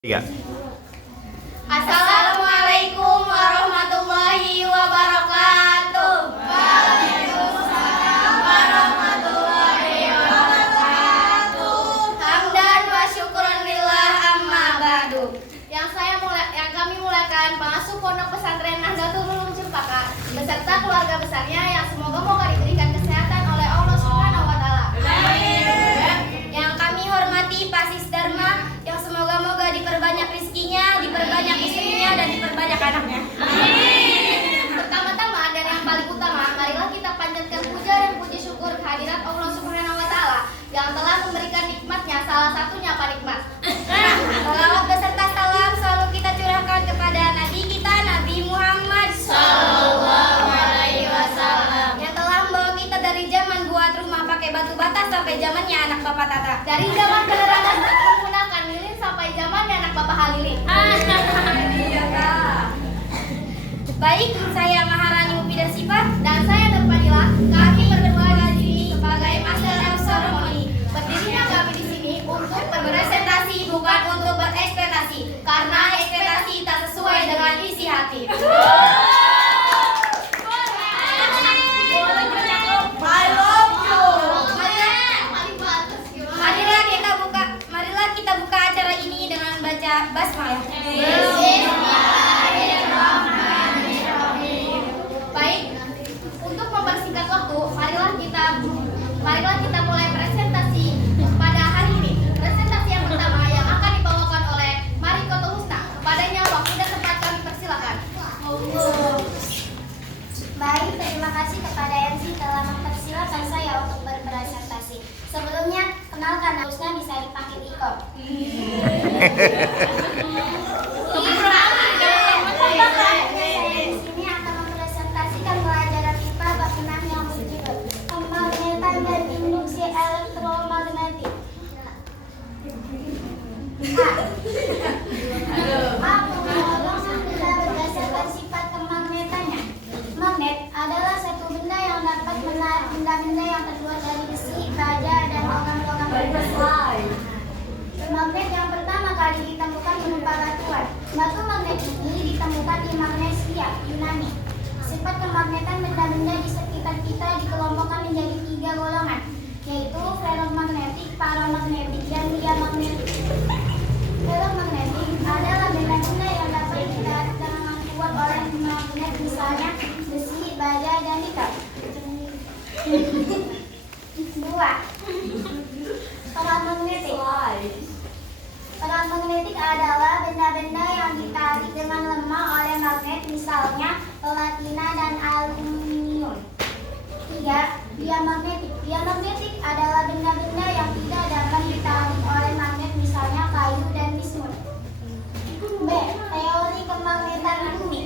Tiga. Assalamualaikum warahmatullahi wabarakatuh. Waalaikumsalam warahmatullahi wabarakatuh. Hamdan wa syukran lillah amma ba'du. Yang kami mulakan pengasuh Pondok Pesantren Nahdlatul Ulum Cempaka beserta keluarga besarnya yang semoga diberikan kesehatan oleh Allah Subhanahu wa taala. Yang kami hormati Pak Sis Dharma yang semoga diperbanyak rizkinya, diperbanyak istrinya, dan diperbanyak anaknya. Pertama-tama dan yang paling utama, marilah kita panjatkan puja dan puji syukur kehadirat Allah Subhanahu wa taala yang telah memberikan nikmatnya, salah satunya apa nikmat. Salawat beserta salam selalu kita curahkan kepada Nabi kita, Nabi Muhammad Sallallahu Alaihi Wasallam, yang telah membawa kita dari zaman buat rumah pakai batu bata sampai zamannya anak bapak Tata, dari zaman penerangan menggunakan lilin sampai zamannya anak bapak Halilintar. Baik, saya Maharani Mufidah Sifat dan saya Nurfadilah. Kami berdua di sini sebagai Master of Ceremony. Berdirinya kami di sini untuk berpresentasi, bukan untuk berekspektasi, karena ekspektasi tak sesuai dengan isi hati. I love you. Marilah kita buka acara ini dengan baca basmalah. Baik, untuk mempersingkat waktu, marilah kita mulai presentasi pada hari ini. Presentasi yang pertama yang akan dibawakan oleh Mariko Husna. Kepadanya waktu dan tempat kami persilakan. Baik, terima kasih kepada MC telah mempersilakan saya untuk berpresentasi. Sebelumnya, kenalkan Husna, bisa dipanggil Iko. Magnet adalah satu benda yang dapat menarik benda-benda yang terbuat dari besi, baja, dan logam-logam berbentuk. Magnet yang pertama kali ditemukan berupa batuan. Batu magnet ini ditemukan di Magnesia, Yunani. Sifat kemagnetan benda-benda di sekitar kita dikelompokkan menjadi 3 golongan, yaitu ferromagnetik, paramagnetik, dan diamagnetik. Ferromagnetik adalah benda-benda yang dapat ditarik dengan kuat oleh magnet, misalnya besi, baja, dan nikel. 2. Paramagnetik. Paramagnetik adalah benda-benda yang ditarik dengan lemah oleh magnet, misalnya platina dan aluminium. 3. Diamagnetik. Diamagnetik adalah benda-benda yang tidak dapat ditarik oleh magnet, misalnya kayu dan bismut. B. Teori kemagnetan bumi.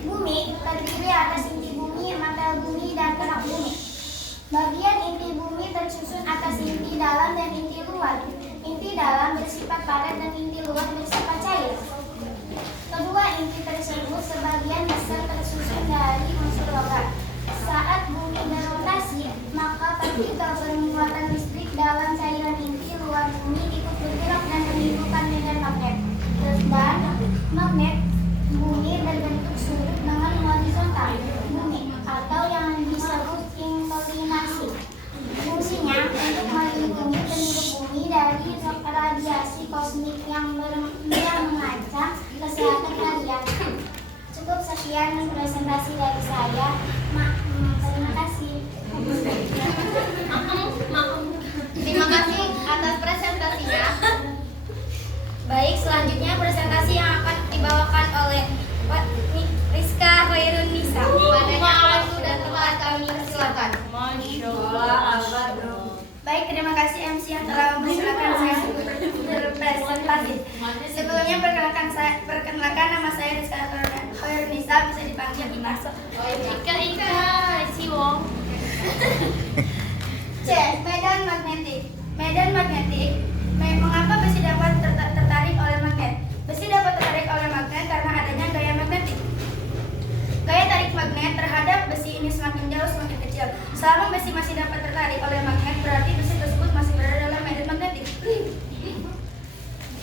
Bumi terdiri atas inti bumi, mantel bumi, dan kerak bumi. Bagian inti bumi tersusun atas inti dalam dan inti luar. Inti dalam bersifat padat dan inti luar bersifat cair. Kedua inti tersebut sebagian besar tersusun dari unsur logam. Saat bumi berotasi, maka partikel bermuatan listrik dalam cairan inti luar bumi ikut bergerak dan menimbulkan medan magnet. Dan magnet bumi berbentuk sudut dengan horizontal bumi atau yang disebut inklinasi. Fungsinya untuk melindungi penduduk bumi dari radiasi kosmik yang mengancam kesehatan kalian. Cukup sekian presentasi dari saya. Terima kasih. Terima kasih atas presentasinya. Baik, selanjutnya presentasi yang akan dibawakan oleh Pak Rizka Khairun Nisa. Padanya waktu dan tempat kami persilakan. Baik, terima kasih MC yang telah mempersilakan saya berpresentasi. Sebelumnya perkenalkan nama saya Rizka Khairun Nisa, bisa dipanggil Ika. Ika, Siwong. C. Medan magnetik. Medan magnetik. Mengapa besi dapat tertarik oleh magnet? Besi dapat tertarik oleh magnet karena adanya gaya magnetik. Gaya tarik magnet terhadap besi ini semakin jauh semakin kecil. Selama besi masih dapat tertarik oleh magnet, berarti besi tersebut masih berada dalam medan magnetik.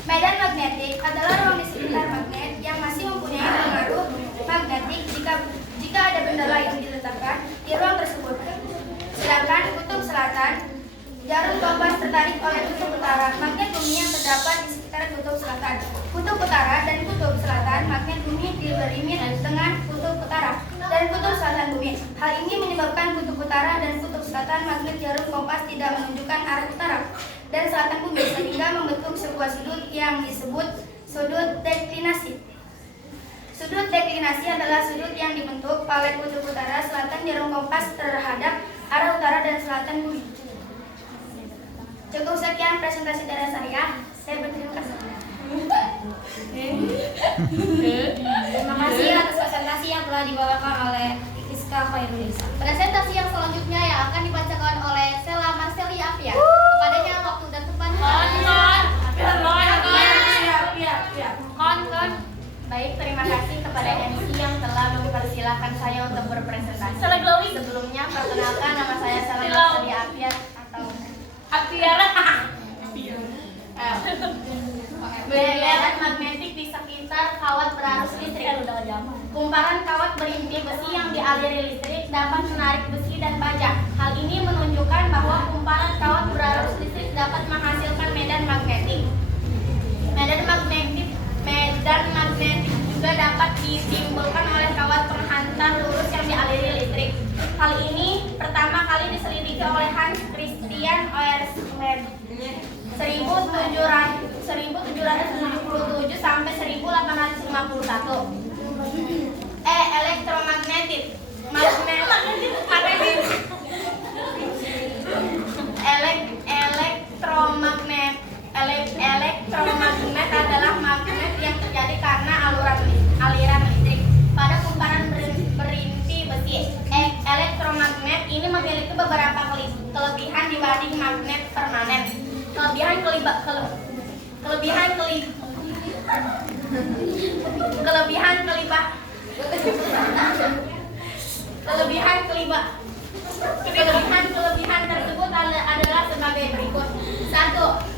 Medan magnetik magnetik adalah ruang di sekitar magnet yang masih mempunyai pengaruh magnetik jika ada benda lain diletakkan di ruang tersebut. Sedangkan kutub selatan, jarum kompas tertarik oleh kutub utara magnet bumi yang terdapat di sekitar kutub selatan. Kutub utara dan kutub selatan magnet bumi diberi dengan kutub utara dan kutub selatan bumi. Hal ini menyebabkan kutub utara dan kutub selatan magnet jarum kompas tidak menunjukkan arah utara dan selatan bumi, sehingga membentuk sebuah sudut yang disebut sudut deklinasi. Sudut deklinasi adalah sudut yang dibentuk oleh kutub utara selatan jarum kompas terhadap arah utara dan selatan bumi. Cukup sekian presentasi dari saya. Saya berterima kasih. Terima kasih atas presentasi yang telah dibawakan oleh Rizka Khairunisa. Presentasi yang selanjutnya yang akan dibacakan oleh Sela Marceli Afia. Kepadanya waktu dan tempat. Baik, terima kasih kepada MC yang telah mempersilahkan saya untuk berpresentasi. Sebelumnya, perkenalkan nama saya Sela Marceli Afia atau Medan magnetik di sekitar kawat berarus listrik. Kumparan kawat berinti besi yang dialiri listrik dapat menarik besi dan baja. Hal ini menunjukkan bahwa kumparan kawat berarus listrik dapat menghasilkan medan magnetik. Medan magnetik juga dapat ditimbulkan oleh kawat penghantar lurus yang dialiri listrik. Hal ini pertama kali diselidiki oleh Hans Christian Ørsted 1777 sampai 1851. Elektromagnetik. Elektromagnet adalah magnet yang terjadi karena aliran listrik pada kumparan berinti besi. Elektromagnet ini memiliki beberapa kelebihan dibanding magnet permanen. Kelebihan tersebut adalah sebagai berikut. 1.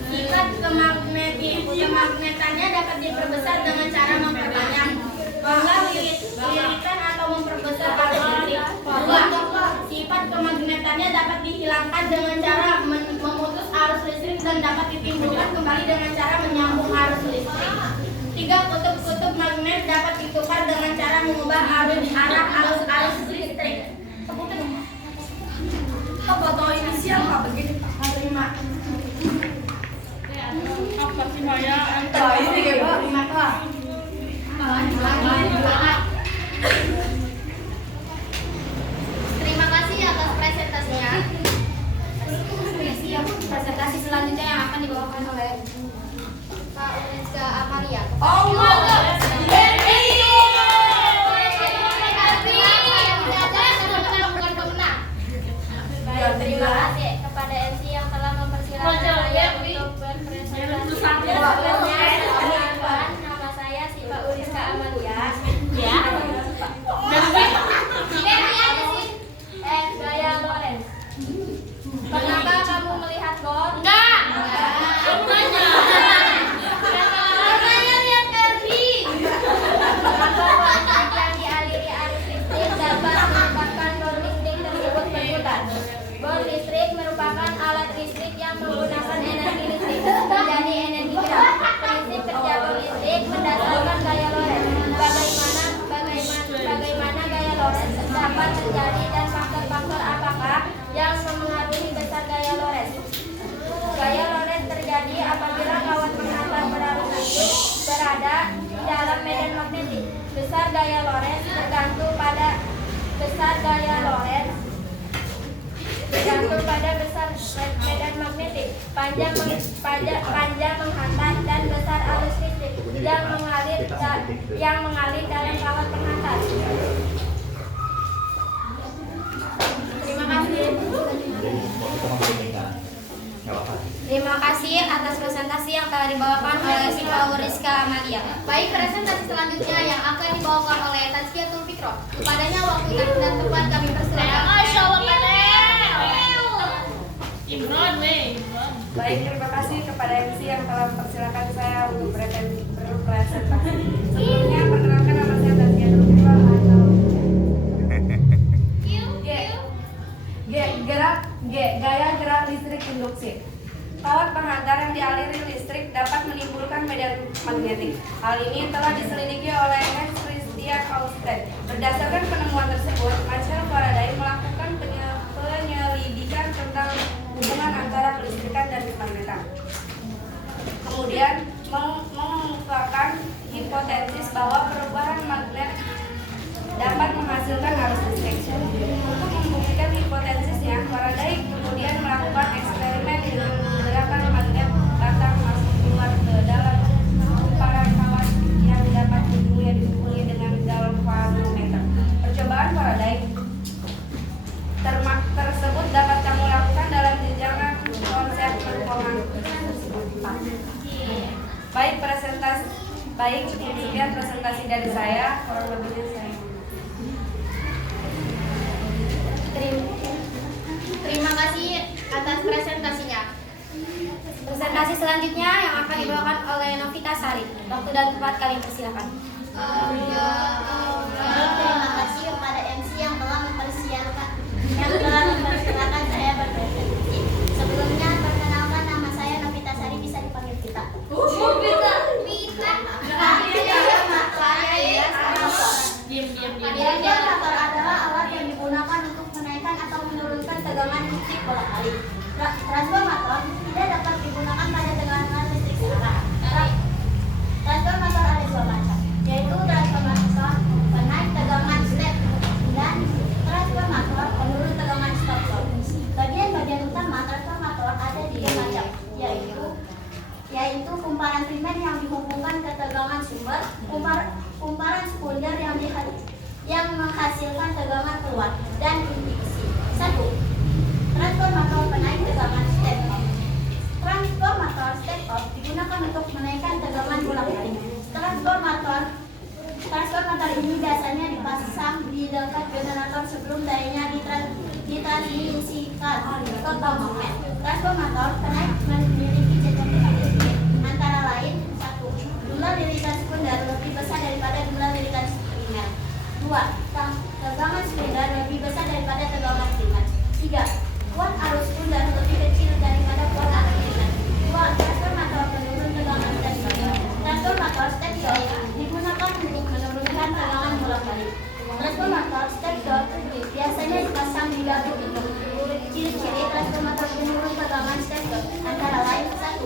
Sifat kemagnetannya dapat diperbesar dengan cara memperbanyak, lilitan atau memperbesar arus listrik. 2. Sifat kemagnetannya dapat dihilangkan dengan cara memutus arus listrik dan dapat ditimbulkan kembali dengan cara menyambung arus listrik. 3. Kutub-kutub magnet dapat ditukar dengan cara mengubah arah arus listrik. Foto inisial Pak begini Pak. Terima. Apa sih Maya? Ini ya Pak. Terima Pak. Terima kasih atas presentasinya. Presentasi selanjutnya yang akan dibawakan oleh Pak Rizka Amalia. Oh my God. Terima kasih kepada MC yang telah mempersilahkan saya untuk berpresentasi. Sebelumnya, nama saya Siva Uriska Amalia. Ya. Gaya Lorenz. Pernahkah kamu melihat gol? Enggak. Katanya lihat Kirby. Yang dialiri arus listrik dapat menyebabkan bor listrik tersebut berputar. Bor listrik merupakan alat listrik yang menggunakan energi listrik menjadi energi gerak. Prinsip kerja bor listrik berdasarkan gaya Lorenz. Bagaimana gaya Lorenz dapat terjadi dan faktor-faktor apakah yang memengaruhi besar gaya Lorenz? Gaya Lorenz terjadi apabila kawat penghantar berarus listrik berada di dalam medan magnetik. Besar gaya Lorenz tergantung pada besar medan magnetik, panjang menghantar dan besar arus listrik yang mengalir dalam kawat penghantar. Terima kasih. Terima kasih atas presentasi yang telah dibawakan oleh Siva Uriska Amalia. Baik, presentasi selanjutnya yang akan dibawakan oleh Tazkiyatul Fikro. Kepadanya waktu dan tempat kami persilakan. Imran, Baik, terima kasih kepada MC yang telah mempersilakan saya untuk berpresentasi. Sebelumnya perkenalkan nama saya Tazia Nurullah atau gaya gerak listrik induksi. Kawat penghantar yang dialiri listrik dapat menimbulkan medan magnetik. Hal ini telah diselidiki oleh Hans Christian Ørsted. Berdasarkan penemuan tersebut, Michael Faraday melakukan penyelidikan tentang hubungan antara kelistrikan dan kemagnetan. Kemudian mengungkapkan hipotesis bahwa perubahan magnet dapat menghasilkan arus listrik. Untuk membuktikan hipotesisnya, Faraday kemudian melakukan eksperimen dengan menggerakkan magnet batang masuk keluar ke dalam kumparan kawat yang dapat dihubungi dengan galvanometer. Percobaan Faraday tersebut dapat kamu lakukan dalam jenjang konsep performa. Baik, sekian presentasi dari saya. Kurang lebihnya saya. Terima kasih atas presentasinya. Presentasi selanjutnya yang akan dibawakan oleh Novita Sari. Waktu dan tempat kami persilakan. Terima kasih kepada MC yang telah mempersilakan saya berpresentasi. Sebelumnya perkenalkan, nama saya Novita Sari, bisa dipanggil Vita. Transformator adalah alat yang digunakan untuk menaikkan atau menurunkan tegangan listrik bolak-balik. Transformator tidak dapat digunakan pada tegangan listrik searah. Transformator ada dua macam, yaitu transformator penaik tegangan step dan transformator penurun tegangan stop. Bagian-bagian utama transformator ada tiga macam, yaitu kumparan primer yang dihubungkan ke tegangan sumber, kumparan sekunder yang menghasilkan tegangan keluar, dan induksi. 1. Transformator penaik tegangan step up. Transformator step up digunakan untuk menaikkan tegangan bolak-balik. Transformator ini biasanya dipasang di dekat generator sebelum dayanya ditransmisikan ke komponen. Transformator penaik memiliki ciri-ciri antara lain: 1. Jumlah lirikan sekunder lebih besar daripada jumlah lirikan primer. 2. Tegangan sekunder lebih besar daripada tegangan primer. 3. Kuat arus sekunder lebih kecil daripada kuat arus primer. 2. Transformator penurun tegangan step down. Transformator step down digunakan untuk menurunkan tegangan bolak-balik. Transformator step down biasanya dipasang di gardu pintu. Ciri-ciri transformator penurun tegangan step down antara lain: 1.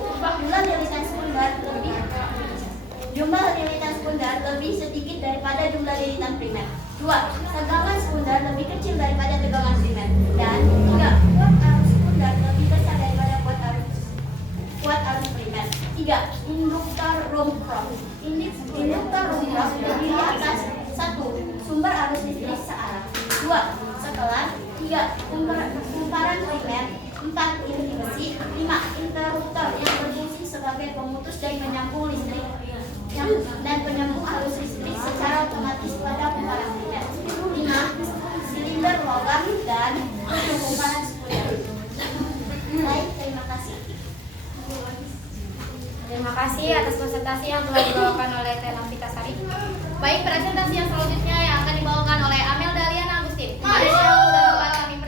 Jumlah lirikan sekunder lebih sedikit daripada jumlah lirikan primer. 2. Tegangan sekunder lebih kecil daripada tegangan primer. Dan 3. Kuat arus sekunder lebih besar daripada kuat arus primer. 3. Induktor Rumford. Induktor Rumford terdiri atas: 1. Sumber arus listrik searah. 2. Setelan. 3. Kumparan primer. 4. Inti besi. 5. Interruptor yang berfungsi sebagai pemutus dan penyambung listrik dan penyambung arus listrik secara otomatis pada kumparan primer. 5. Silinder logam dan kumparan sekunder. Baik, terima kasih. Terima kasih atas presentasi yang telah dibawakan oleh Teh Novita Sari. Baik, presentasi yang selanjutnya yang akan dibawakan oleh Amel Daliana Agustin. Kami persilakan.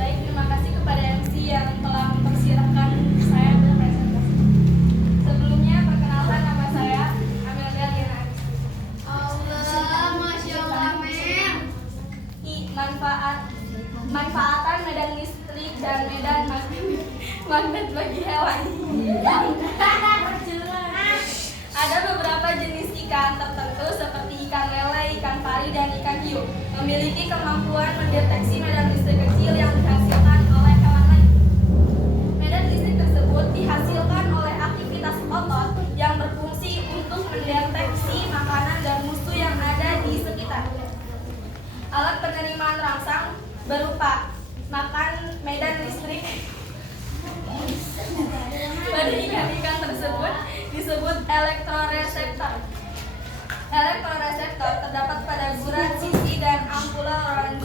Baik, terima kasih kepada MC yang telah mempersilahkan saya berpresentasi. Sebelumnya perkenalkan, nama saya Amelia Liana. Masya Allah, Mel. Manfaatan medan listrik dan medan magnet bagi hewan. Ada beberapa jenis ikan tertentu seperti ikan lele, ikan pari, dan ikan hiu memiliki kemampuan mendeteksi medan listrik kecil yang dihasilkan oleh hewan lain. Medan listrik tersebut dihasilkan oleh aktivitas otot yang berfungsi untuk mendeteksi makanan dan musuh yang ada di sekitar. Alat penerimaan rangsang berupa makan medan listrik pada ikan-ikan tersebut disebut elektroreseptor. Elektroreseptor terdapat pada gurat, sisi, dan ampula orange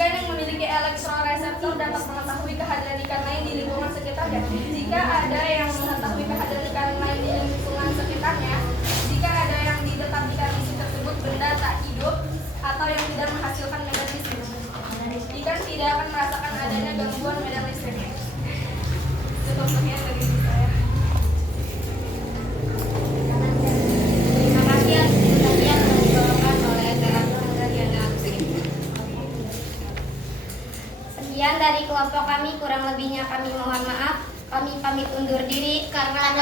Ikan yang memiliki elektroreseptor dapat mengetahui kehadiran ikan lain di lingkungan sekitarnya. Jika ada yang mengetahui kehadiran ikan lain di lingkungan sekitarnya, jika ada yang di dekat ikan listrik tersebut benda tak hidup atau yang tidak menghasilkan medan listrik, ikan tidak akan merasakan adanya gangguan medan listrik. Itu contohnya dari saya. Terima kasih atas penjelasan yang dibawakan oleh Teratur dari Anak. Sekian dari kelompok kami, kurang lebihnya kami mohon maaf. Kami pamit undur diri karena